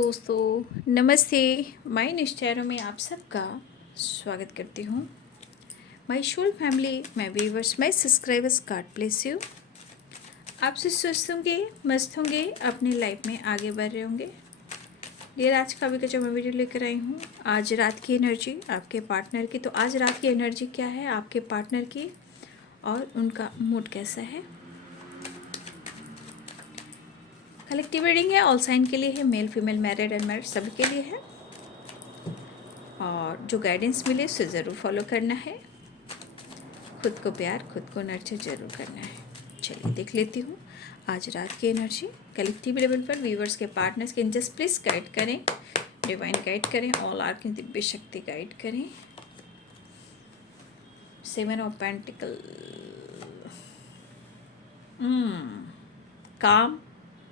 दोस्तों, नमस्ते। माय निश्चरों में आप सबका स्वागत करती हूँ। My soul family, my viewers, my subscribers, God bless you. आपसे स्वस्थ होंगे, मस्त होंगे, अपनी लाइफ में आगे बढ़ रहे होंगे। ये आज का भी जो मैं वीडियो लेकर आई हूँ, आज रात की एनर्जी आपके पार्टनर की। तो आज रात की एनर्जी क्या है आपके पार्टनर की और उनका मूड कैसा है। कलेक्टिव रीडिंग है, ऑल साइन के लिए है, मेल फीमेल मैरिड अनमैरिड सभी के लिए है। और जो गाइडेंस मिले उसे ज़रूर फॉलो करना है। खुद को प्यार, खुद को नर्चर ज़रूर करना है। चलिए देख लेती हूँ आज रात की एनर्जी कलेक्टिव लेवल पर व्यूवर्स के पार्टनर्स के एंजल्स प्लीज़ गाइड करें, डिवाइन गाइड करें, ऑल आर की दिव्य शक्ति गाइड करें। 7 ऑफ पेंटिकल, काम,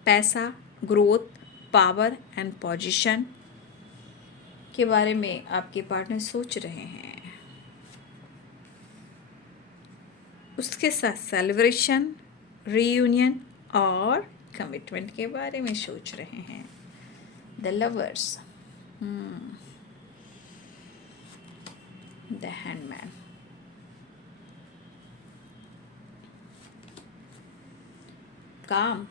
पैसा, ग्रोथ, पावर एंड पोजीशन के बारे में आपके पार्टनर सोच रहे हैं। उसके साथ सेलिब्रेशन, रीयूनियन और कमिटमेंट के बारे में सोच रहे हैं। द लवर्स, द हैंडमैन, काम,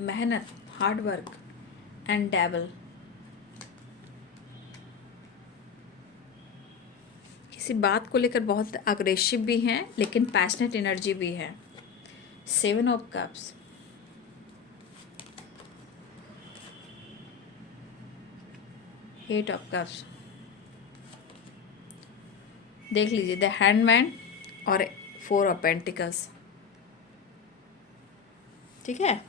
मेहनत, हार्ड वर्क एंड डेवल। किसी बात को लेकर बहुत अग्रेसिव भी हैं लेकिन पैशनेट एनर्जी भी है। 7 of cups, eight of cups. देख लीजिए द हैंडमैन और 4 ऑफ पेंटिकल्स। ठीक है।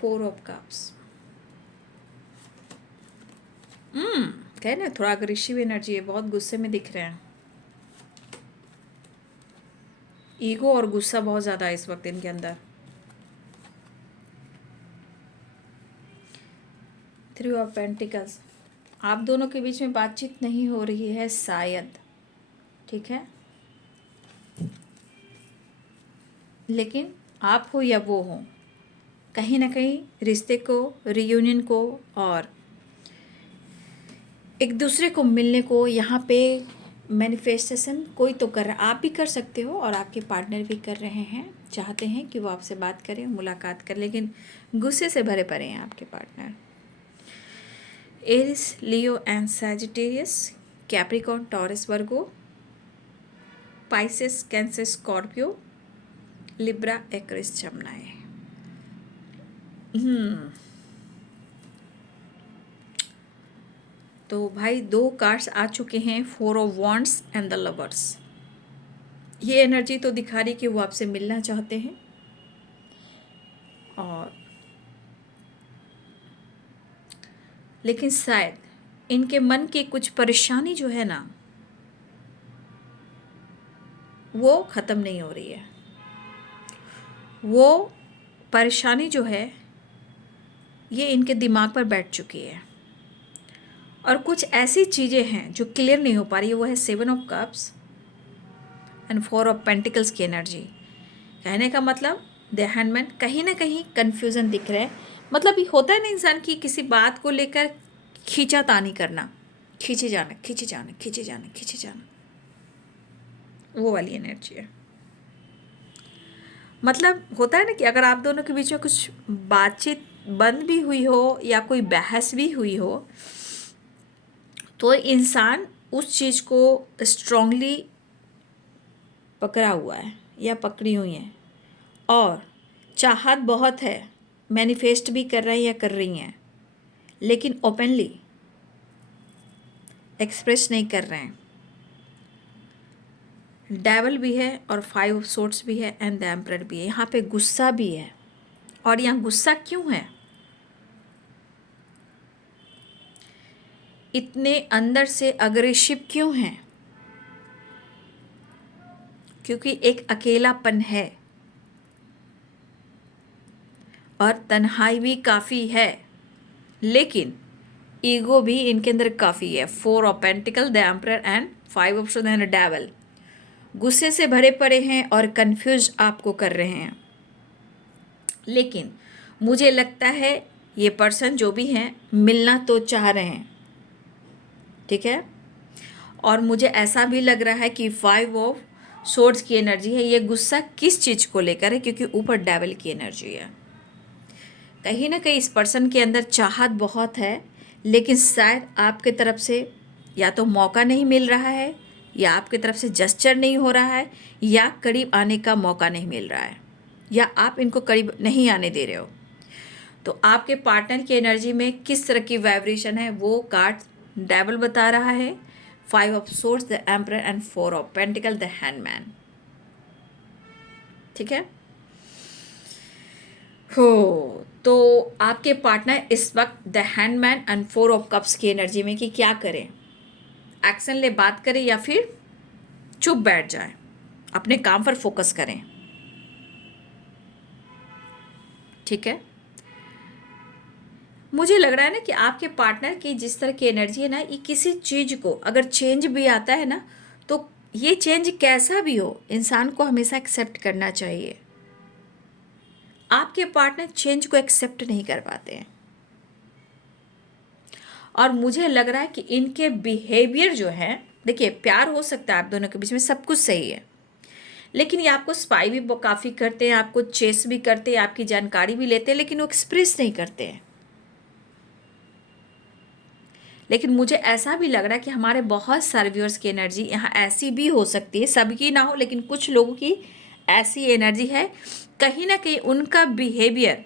4 ऑफ कप्स। कह ना थोड़ा अग्रेसिव एनर्जी है, बहुत गुस्से में दिख रहे हैं। ईगो और गुस्सा बहुत ज़्यादा है इस वक्त इनके अंदर। 3 ऑफ पेंटिकल्स, आप दोनों के बीच में बातचीत नहीं हो रही है शायद, ठीक है, लेकिन आप हो या वो हो, कहीं ना कहीं रिश्ते को, रियूनियन को और एक दूसरे को मिलने को यहाँ पे मैनिफेस्टेशन कोई तो कर रहा, आप भी कर सकते हो और आपके पार्टनर भी कर रहे हैं, चाहते हैं कि वो आपसे बात करें, मुलाकात करें, लेकिन गुस्से से भरे पड़े हैं आपके partner. Aries, Leo and Sagittarius, Capricorn, Taurus, Virgo, Pisces, Cancer, Scorpio, Libra, Aquarius, Gemini. तो भाई 2 कार्ड्स आ चुके हैं, 4 of wands and the lovers. ये एनर्जी तो दिखा रही कि वो आपसे मिलना चाहते हैं और लेकिन शायद इनके मन की कुछ परेशानी जो है ना वो ख़त्म नहीं हो रही है। वो परेशानी जो है ये इनके दिमाग पर बैठ चुकी है और कुछ ऐसी चीज़ें हैं जो क्लियर नहीं हो पा रही है। वो है 7 of cups and 4 of pentacles की एनर्जी। कहने का मतलब द हैंडमैन, कहीं ना कहीं कन्फ्यूज़न दिख रहा है। मतलब ये होता है ना इंसान की किसी बात को लेकर खींचातानी करना, खींचे जाना, खींचे जाना, खींचे जाना, खींचे जाना, वो वाली एनर्जी है। मतलब होता है ना कि अगर आप दोनों के बीच में कुछ बातचीत बंद भी हुई हो या कोई बहस भी हुई हो तो इंसान उस चीज़ को स्ट्रांगली पकड़ा हुआ है या पकड़ी हुई है और चाहत बहुत है, मैनिफेस्ट भी कर रहे हैं या कर रही हैं, लेकिन ओपनली एक्सप्रेस नहीं कर रहे हैं। डेविल भी है और 5 ऑफ सोर्ड्स भी है एंड द एम्परर भी है। यहाँ पे गुस्सा भी है और यहाँ गुस्सा क्यों है, इतने अंदर से अग्रेसिव क्यों हैं, क्योंकि एक अकेलापन है। और तन्हाई भी काफ़ी है, लेकिन ईगो भी इनके अंदर काफ़ी है। 4 of pentacle, the emperor and 5 of swords and devil. गुस्से से भरे पड़े हैं और कंफ्यूज आपको कर रहे हैं। लेकिन मुझे लगता है ये पर्सन जो भी हैं मिलना तो चाह रहे हैं, ठीक है। और मुझे ऐसा भी लग रहा है कि 5 ऑफ सोर्ड्स की एनर्जी है। ये गुस्सा किस चीज़ को लेकर है, क्योंकि ऊपर डेविल की एनर्जी है। कहीं ना कहीं इस पर्सन के अंदर चाहत बहुत है, लेकिन शायद आपके तरफ से या तो मौका नहीं मिल रहा है, या आपकी तरफ से जस्चर नहीं हो रहा है, या करीब आने का मौका नहीं मिल रहा है, या आप इनको करीब नहीं आने दे रहे हो। तो आपके पार्टनर की एनर्जी में किस तरह की वाइब्रेशन है वो कार्ड डेविल बता रहा है। 5 of swords, the emperor and 4 of pentacle, the handman, ठीक है। हो तो आपके पार्टनर इस वक्त the handman and 4 of cups की एनर्जी में कि क्या करें, एक्शन ले, बात करें, या फिर चुप बैठ जाए, अपने काम पर फोकस करें, ठीक है। मुझे लग रहा है ना कि आपके पार्टनर की जिस तरह की एनर्जी है ना, ये किसी चीज़ को अगर चेंज भी आता है ना, तो ये चेंज कैसा भी हो इंसान को हमेशा एक्सेप्ट करना चाहिए। आपके पार्टनर चेंज को एक्सेप्ट नहीं कर पाते हैं, और मुझे लग रहा है कि इनके बिहेवियर जो है, देखिए प्यार हो सकता है आप दोनों के बीच में, सब कुछ सही है, लेकिन ये आपको स्पाई भी काफ़ी करते हैं, आपको चेस भी करते हैं, आपकी जानकारी भी लेते हैं, लेकिन वो एक्सप्रेस नहीं करते हैं। लेकिन मुझे ऐसा भी लग रहा है कि हमारे बहुत सारे व्यूअर्स की एनर्जी यहाँ ऐसी भी हो सकती है, सबकी ना हो लेकिन कुछ लोगों की ऐसी एनर्जी है, कहीं ना कहीं उनका बिहेवियर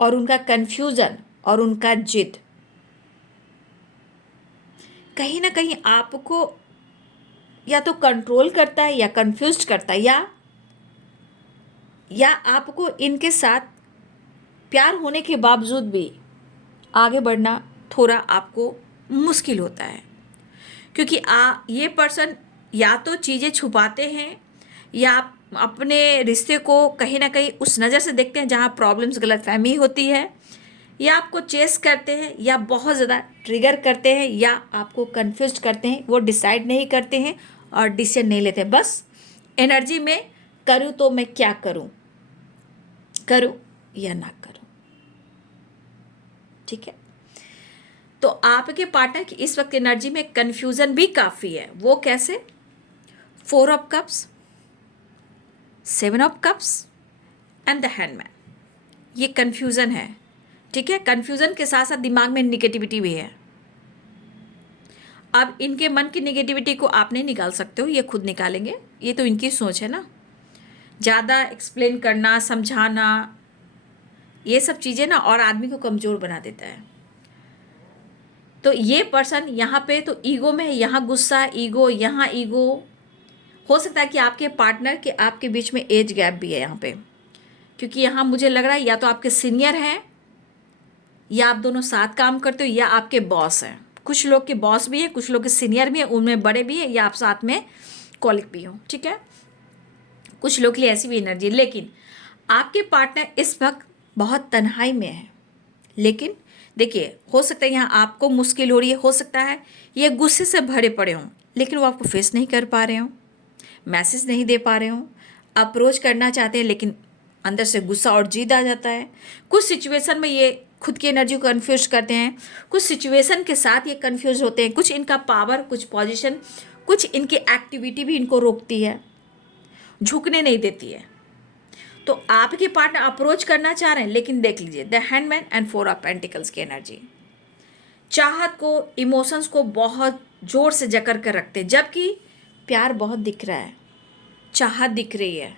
और उनका कन्फ्यूज़न और उनका जिद कहीं ना कहीं आपको या तो कंट्रोल करता है या कंफ्यूज करता है, या आपको इनके साथ प्यार होने के बावजूद भी आगे बढ़ना थोड़ा आपको मुश्किल होता है, क्योंकि ये पर्सन या तो चीज़ें छुपाते हैं, या आप अपने रिश्ते को कहीं ना कहीं उस नज़र से देखते हैं जहाँ प्रॉब्लम्स, गलतफहमी होती है, या आपको चेस करते हैं, या बहुत ज़्यादा ट्रिगर करते हैं, या आपको कंफ्यूज करते हैं। वो डिसाइड नहीं करते हैं और डिसीजन नहीं लेते, बस एनर्जी में करूँ तो मैं क्या करूँ, करूँ या ना करूँ, ठीक है। तो आपके पार्टनर की इस वक्त एनर्जी में कन्फ्यूज़न भी काफ़ी है। वो कैसे? 4 of cups, 7 of cups and the handman, ये कन्फ्यूज़न है, ठीक है। कन्फ्यूज़न के साथ साथ दिमाग में निगेटिविटी भी है। अब इनके मन की निगेटिविटी को आप नहीं निकाल सकते हो, ये खुद निकालेंगे, ये तो इनकी सोच है ना। ज़्यादा एक्सप्लेन करना, समझाना, ये सब चीज़ें ना और आदमी को कमज़ोर बना देता है। तो ये पर्सन यहाँ पे तो ईगो में है, यहाँ गुस्सा, ईगो, यहाँ ईगो। हो सकता है कि आपके पार्टनर के आपके बीच में एज गैप भी है यहाँ पे, क्योंकि यहाँ मुझे लग रहा है या तो आपके सीनियर हैं, या आप दोनों साथ काम करते हो, या आपके बॉस हैं। कुछ लोग के बॉस भी हैं, कुछ लोग के सीनियर भी हैं, उनमें बड़े भी हैं, या आप साथ में कॉलिग भी हो, ठीक है। कुछ लोग के लिए ऐसी भी एनर्जी। लेकिन आपके पार्टनर इस वक्त बहुत तन्हाई में है, लेकिन देखिए हो सकता है यहाँ आपको मुश्किल हो रही है, हो सकता है ये गुस्से से भरे पड़े हों, लेकिन वो आपको फेस नहीं कर पा रहे हों, मैसेज नहीं दे पा रहे हों, अप्रोच करना चाहते हैं लेकिन अंदर से गुस्सा और जिद आ जाता है। कुछ सिचुएशन में ये खुद की एनर्जी को कन्फ्यूज करते हैं, कुछ सिचुएशन के साथ ये कन्फ्यूज होते हैं, कुछ इनका पावर, कुछ पोजीशन, कुछ इनकी एक्टिविटी भी इनको रोकती है, झुकने नहीं देती है। तो आपके पार्टनर अप्रोच करना चाह रहे हैं, लेकिन देख लीजिए the handman and 4 of pentacles की एनर्जी चाहत को, इमोशंस को बहुत जोर से जकड़ कर रखते हैं, जबकि प्यार बहुत दिख रहा है, चाहत दिख रही है।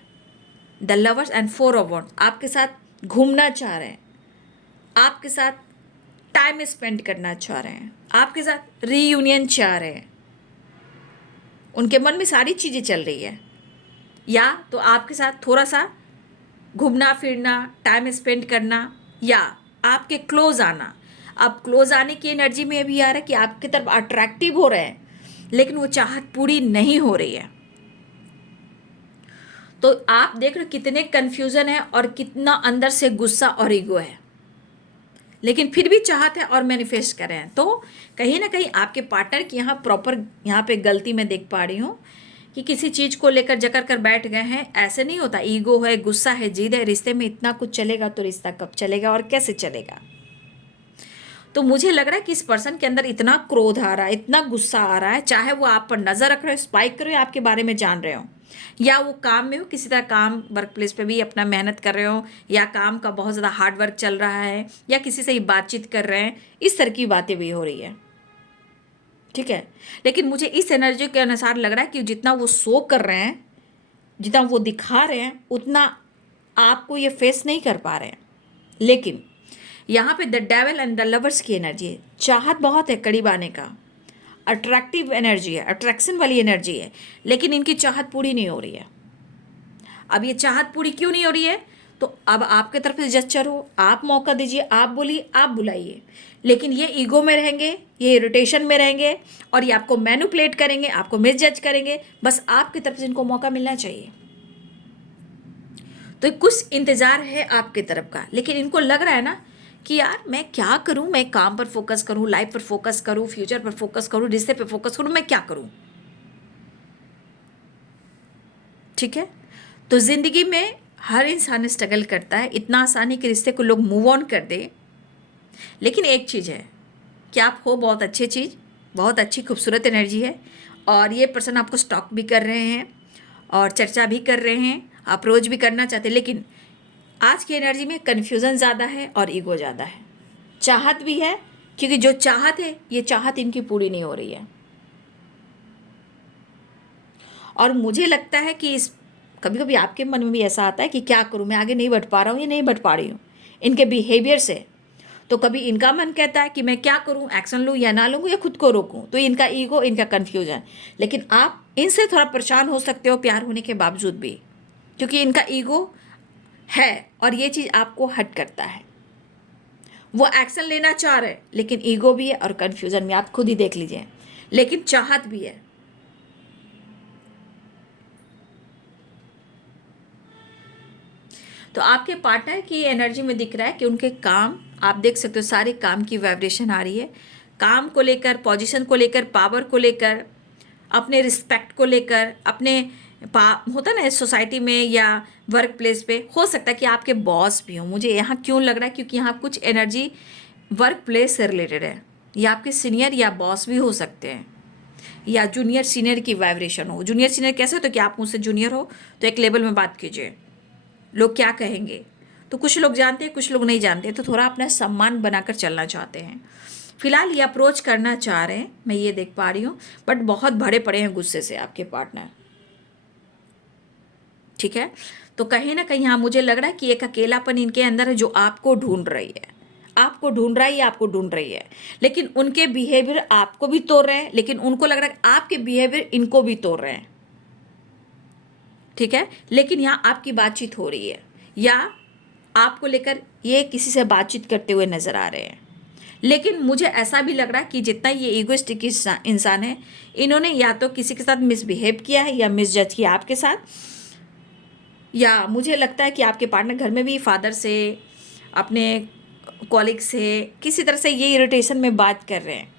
The lovers and 4 of wands आपके साथ घूमना चाह रहे हैं, आपके साथ टाइम स्पेंड करना चाह रहे हैं, आपके साथ रीयूनियन चाह रहे हैं। उनके मन में सारी चीज़ें चल रही है, या तो आपके साथ थोड़ा सा घूमना फिरना, टाइम स्पेंड करना, या आपके क्लोज आना। अब क्लोज आने की एनर्जी में भी आ रहा है कि आपकी तरफ अट्रैक्टिव हो रहे हैं, लेकिन वो चाहत पूरी नहीं हो रही है। तो आप देख रहे हो कितने कन्फ्यूज़न है और कितना अंदर से गुस्सा और ईगो है, लेकिन फिर भी चाहते हैं और मैनिफेस्ट कर रहे हैं। तो कहीं ना कहीं आपके पार्टनर की यहाँ पे गलती मैं देख पा रही हूँ कि किसी चीज़ को लेकर जकड़ कर बैठ गए हैं। ऐसे नहीं होता, ईगो है, गुस्सा है, जिद है। रिश्ते में इतना कुछ चलेगा तो रिश्ता कब चलेगा और कैसे चलेगा? तो मुझे लग रहा है कि इस पर्सन के अंदर इतना क्रोध आ रहा है, इतना गुस्सा आ रहा है, चाहे वो आप पर नज़र रख रहे हो, स्पाइक कर रहे हो, आपके बारे में जान रहे हो, या वो काम में हो, किसी तरह काम वर्क प्लेस पे भी अपना मेहनत कर रहे हो, या काम का बहुत ज़्यादा हार्ड वर्क चल रहा है, या किसी से ही बातचीत कर रहे हैं, इस तरह की बातें भी हो रही है। ठीक है, लेकिन मुझे इस एनर्जी के अनुसार लग रहा है कि जितना वो शो कर रहे हैं, जितना वो दिखा रहे हैं, उतना आपको ये फेस नहीं कर पा रहे हैं। लेकिन यहाँ पे the devil and the lovers की एनर्जी है, चाहत बहुत है करीब आने का, अट्रैक्टिव एनर्जी है, अट्रैक्शन वाली एनर्जी है, लेकिन इनकी चाहत पूरी नहीं हो रही है। अब ये चाहत पूरी क्यों नहीं हो रही है? तो अब आपके तरफ से जस्चर हो, आप मौका दीजिए, आप बोलिए, आप बुलाइए, लेकिन ये ईगो में रहेंगे, ये इरिटेशन में रहेंगे और ये आपको मैनिपुलेट करेंगे, आपको मिसजज करेंगे। बस आपकी तरफ से इनको मौका मिलना चाहिए। तो कुछ इंतज़ार है आपकी तरफ का, लेकिन इनको लग रहा है ना कि यार मैं क्या करूं, मैं काम पर फोकस करूं, लाइफ पर फोकस करूं, फ्यूचर पर फोकस करूं, रिश्ते पर फोकस करूं, मैं क्या करूं? ठीक है, तो ज़िंदगी में हर इंसान स्ट्रगल करता है, इतना आसानी के रिश्ते को लोग मूव ऑन कर दे। लेकिन एक चीज़ है कि आप हो बहुत अच्छी चीज़, बहुत अच्छी खूबसूरत एनर्जी है, और ये पर्सन आपको स्टॉक भी कर रहे हैं और चर्चा भी कर रहे हैं, अप्रोच भी करना चाहते हैं, लेकिन आज की एनर्जी में कन्फ्यूज़न ज़्यादा है और ईगो ज़्यादा है। चाहत भी है, क्योंकि जो चाहत है, ये चाहत इनकी पूरी नहीं हो रही है। और मुझे लगता है कि इस कभी कभी आपके मन में भी ऐसा आता है कि क्या करूं, मैं आगे नहीं बढ़ पा रहा हूं या नहीं बढ़ पा रही हूं इनके बिहेवियर से। तो कभी इनका मन कहता है कि मैं क्या करूं, एक्शन लूं या ना लूं या खुद को रोकूं। तो इनका ईगो, इनका कन्फ्यूजन। लेकिन आप इनसे थोड़ा परेशान हो सकते हो प्यार होने के बावजूद भी, क्योंकि इनका ईगो है और ये चीज़ आपको हट करता है। वो एक्शन लेना चाह रहे, लेकिन ईगो भी है और कन्फ्यूजन भी, आप खुद ही देख लीजिए। लेकिन चाहत भी है। तो आपके पार्टनर की एनर्जी में दिख रहा है कि उनके काम, आप देख सकते हो सारे काम की वाइब्रेशन आ रही है, काम को लेकर, पोजीशन को लेकर, पावर को लेकर, अपने रिस्पेक्ट को लेकर, अपने होता ना सोसाइटी में या वर्क प्लेस पे, हो सकता है कि आपके बॉस भी हो। मुझे यहाँ क्यों लग रहा है? क्योंकि यहाँ कुछ एनर्जी वर्क प्लेस से रिलेटेड है, या आपके सीनियर या बॉस भी हो सकते हैं, या जूनियर सीनियर की वाइब्रेशन हो। जूनियर सीनियर कैसे होता है कि आप मुझसे जूनियर हो तो एक लेवल में बात कीजिए, लोग क्या कहेंगे। तो कुछ लोग जानते हैं, कुछ लोग नहीं जानते, तो थोड़ा अपना सम्मान बनाकर चलना चाहते हैं। फिलहाल ये अप्रोच करना चाह रहे हैं, मैं ये देख पा रही हूँ, बट बहुत भरे पड़े हैं गुस्से से आपके पार्टनर। ठीक है, तो कहीं ना कहीं यहाँ मुझे लग रहा है कि एक अकेलापन इनके अंदर है जो आपको ढूंढ रही है, आपको ढूंढ रहा है या आपको ढूंढ रही है। लेकिन उनके बिहेवियर आपको भी तोड़ रहे हैं, लेकिन उनको लग रहा है आपके बिहेवियर इनको भी तोड़ रहे हैं। ठीक है, लेकिन यहाँ आपकी बातचीत हो रही है, या आपको लेकर ये किसी से बातचीत करते हुए नजर आ रहे हैं। लेकिन मुझे ऐसा भी लग रहा है कि जितना ये ईगोइस्टिक इंसान है, इन्होंने या तो किसी के साथ मिसबिहेव किया है या मिसजज किया आपके साथ, या मुझे लगता है कि आपके पार्टनर घर में भी फादर से, अपने कॉलिग से, किसी तरह से ये इरिटेशन में बात कर रहे हैं।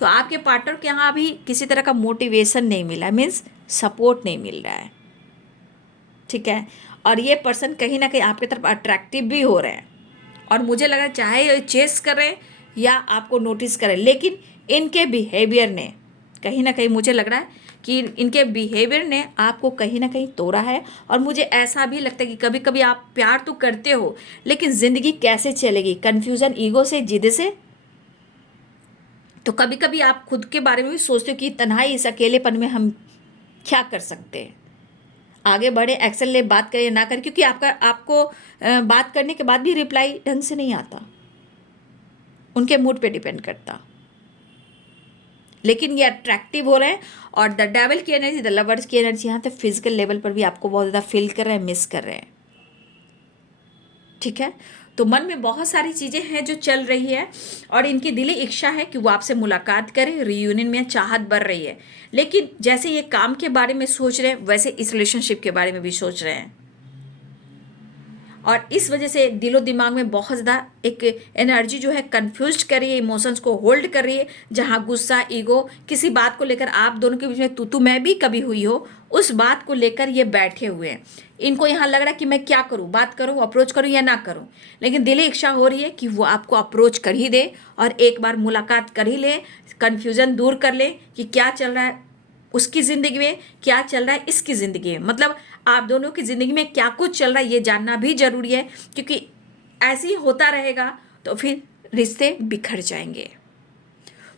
तो आपके पार्टनर के यहाँ भी किसी तरह का मोटिवेशन नहीं मिला, मीन्स सपोर्ट नहीं मिल रहा है। ठीक है, और ये पर्सन कहीं ना कहीं आपकी तरफ अट्रैक्टिव भी हो रहे हैं, और मुझे लग रहा है चाहे ये चेस करें या आपको नोटिस करें, लेकिन इनके बिहेवियर ने कहीं ना कहीं, मुझे लग रहा है कि इनके बिहेवियर ने आपको कहीं ना कहीं तोड़ा है। और मुझे ऐसा भी लगता है कि कभी कभी आप प्यार तो करते हो, लेकिन ज़िंदगी कैसे चलेगी, कन्फ्यूज़न, ईगो से, जिद से। तो कभी कभी आप खुद के बारे में भी सोचते हो कि तन्हाई, इस अकेलेपन में हम क्या कर सकते हैं, आगे बढ़े, एक्शन ले, बात करें ना करें, क्योंकि आपको बात करने के बाद भी रिप्लाई ढंग से नहीं आता, उनके मूड पे डिपेंड करता। लेकिन ये अट्रैक्टिव हो रहे हैं, और द डेविल की एनर्जी, द लवर्स की एनर्जी यहाँ पे फिजिकल लेवल पर भी आपको बहुत ज़्यादा फील कर रहे हैं, मिस कर रहे हैं। ठीक है। तो मन में बहुत सारी चीज़ें हैं जो चल रही है और इनकी दिली इच्छा है कि वो आपसे मुलाकात करें, रियूनियन में चाहत बढ़ रही है। लेकिन जैसे ये काम के बारे में सोच रहे हैं वैसे इस रिलेशनशिप के बारे में भी सोच रहे हैं, और इस वजह से दिलो दिमाग में बहुत ज़्यादा एक एनर्जी जो है कंफ्यूज कर रही है, इमोशंस को होल्ड कर रही है, जहाँ गुस्सा, ईगो, किसी बात को लेकर आप दोनों के बीच में तू मैं भी कभी हुई हो, उस बात को लेकर ये बैठे हुए हैं। इनको यहाँ लग रहा है कि मैं क्या करूँ, बात करूँ, अप्रोच करूँ या ना करूँ। लेकिन दिली इच्छा हो रही है कि वो आपको अप्रोच कर ही दे और एक बार मुलाकात कर ही ले, कन्फ्यूज़न दूर कर ले कि क्या चल रहा है उसकी ज़िंदगी में, क्या चल रहा है इसकी ज़िंदगी में। मतलब आप दोनों की ज़िंदगी में क्या कुछ चल रहा है ये जानना भी ज़रूरी है, क्योंकि ऐसे ही होता रहेगा तो फिर रिश्ते बिखर जाएंगे।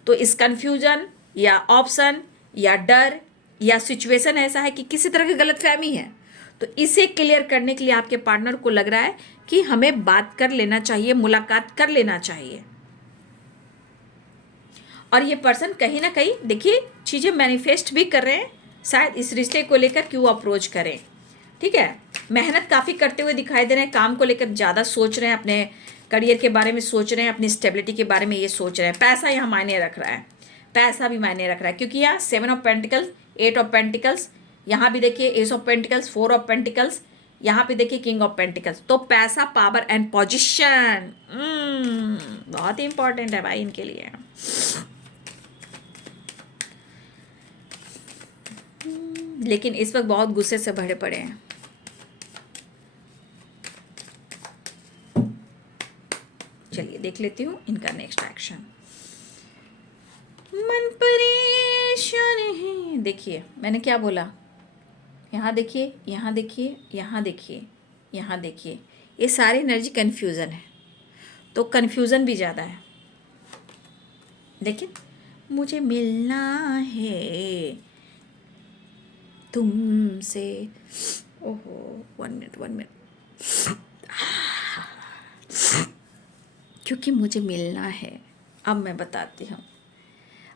तो इस कन्फ्यूजन या ऑप्शन या डर या सिचुएशन ऐसा है कि किसी तरह की गलतफहमी है, तो इसे क्लियर करने के लिए आपके पार्टनर को लग रहा है कि हमें बात कर लेना चाहिए, मुलाकात कर लेना चाहिए। और ये पर्सन कहीं ना कहीं देखिए चीज़ें मैनिफेस्ट भी कर रहे हैं शायद इस रिश्ते को लेकर कि वो अप्रोच करें। ठीक है, मेहनत काफ़ी करते हुए दिखाई दे रहे हैं, काम को लेकर ज़्यादा सोच रहे हैं, अपने करियर के बारे में सोच रहे हैं, अपनी स्टेबिलिटी के बारे में ये सोच रहे हैं। पैसा यहाँ मायने रख रहा है, पैसा भी मायने रख रहा है, क्योंकि यहाँ 7 ऑफ पेंटिकल्स, 8 ऑफ पेंटिकल्स, यहाँ भी देखिए S of pentacles, 4 of pentacles, यहाँ पे देखिए किंग ऑफ पेंटिकल्स। तो पैसा, पावर एंड पोजिशन बहुत ही इंपॉर्टेंट है भाई इनके लिए। लेकिन इस वक्त बहुत गुस्से से भरे पड़े हैं। चलिए देख लेती हूँ इनका नेक्स्ट एक्शन। मन परेशान है, देखिए मैंने क्या बोला, यहाँ देखिए, यहाँ देखिए, यहाँ देखिए, यहाँ देखिए, ये सारी एनर्जी कन्फ्यूज़न है, तो कन्फ्यूज़न भी ज़्यादा है। देखिए, मुझे मिलना है तुमसे, ओहो 1 मिनट, क्योंकि मुझे मिलना है। अब मैं बताती हूँ,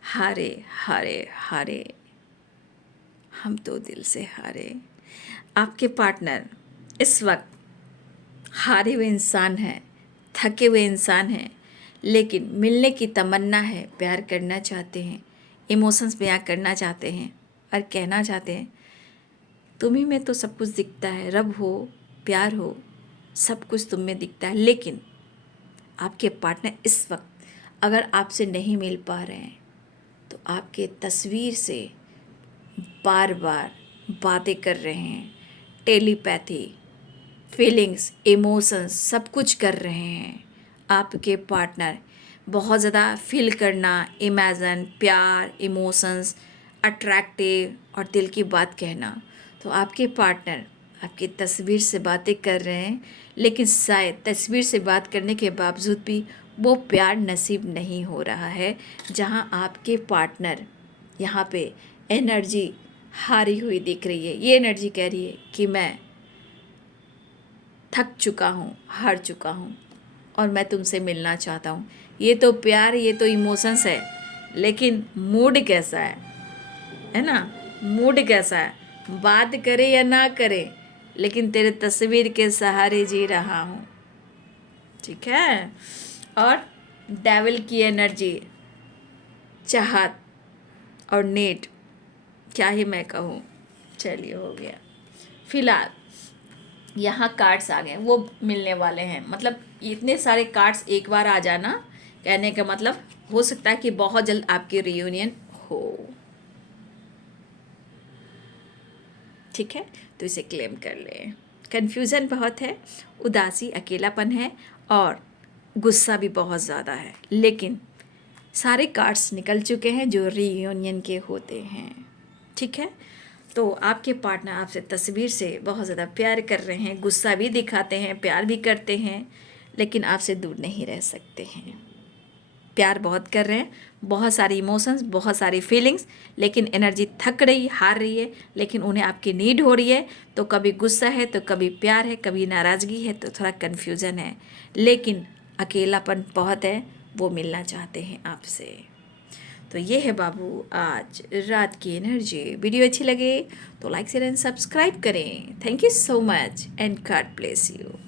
हारे हारे हारे, हम तो दिल से हारे। आपके पार्टनर इस वक्त हारे हुए इंसान हैं, थके हुए इंसान हैं, लेकिन मिलने की तमन्ना है, प्यार करना चाहते हैं, इमोशंस बयां करना चाहते हैं और कहना चाहते हैं तुम्ही में तो सब कुछ दिखता है, रब हो, प्यार हो, सब कुछ तुम में दिखता है। लेकिन आपके पार्टनर इस वक्त अगर आपसे नहीं मिल पा रहे हैं तो आपके तस्वीर से बार बार बातें कर रहे हैं, टेलीपैथी, फीलिंग्स, इमोशंस सब कुछ कर रहे हैं। आपके पार्टनर बहुत ज़्यादा फील करना, इमेजिन, प्यार, इमोशंस, अट्रैक्टिव और दिल की बात कहना। तो आपके पार्टनर आपकी तस्वीर से बातें कर रहे हैं, लेकिन शायद तस्वीर से बात करने के बावजूद भी वो प्यार नसीब नहीं हो रहा है, जहाँ आपके पार्टनर यहाँ पे एनर्जी हारी हुई दिख रही है। ये एनर्जी कह रही है कि मैं थक चुका हूँ, हार चुका हूँ और मैं तुमसे मिलना चाहता हूँ। ये तो प्यार, ये तो इमोशंस है, लेकिन मूड कैसा है ना, मूड कैसा है, बात करे या ना करे, लेकिन तेरे तस्वीर के सहारे जी रहा हूँ। ठीक है, और डेविल की एनर्जी, चाहत और नीड, क्या ही मैं कहूँ। चलिए हो गया। फिलहाल यहाँ कार्ड्स आ गए, वो मिलने वाले हैं। मतलब इतने सारे कार्ड्स एक बार आ जाना, कहने का मतलब हो सकता है कि बहुत जल्द आपकी रियूनियन हो। ठीक है, तो इसे क्लेम कर लें। कन्फ्यूज़न बहुत है, उदासी, अकेलापन है और गुस्सा भी बहुत ज़्यादा है, लेकिन सारे कार्ड्स निकल चुके हैं जो रियूनियन के होते हैं। ठीक है, तो आपके पार्टनर आपसे तस्वीर से बहुत ज़्यादा प्यार कर रहे हैं, गुस्सा भी दिखाते हैं, प्यार भी करते हैं, लेकिन आपसे दूर नहीं रह सकते हैं। प्यार बहुत कर रहे हैं, बहुत सारी इमोशंस, बहुत सारी फीलिंग्स, लेकिन एनर्जी थक रही, हार रही है, लेकिन उन्हें आपकी नीड हो रही है। तो कभी गुस्सा है तो कभी प्यार है, कभी नाराज़गी है, तो थोड़ा कन्फ्यूज़न है, लेकिन अकेलापन बहुत है, वो मिलना चाहते हैं आपसे। तो ये है बाबू आज रात की एनर्जी। वीडियो अच्छी लगे तो लाइक शेयर एंड सब्सक्राइब करें। Thank you so much and God bless you.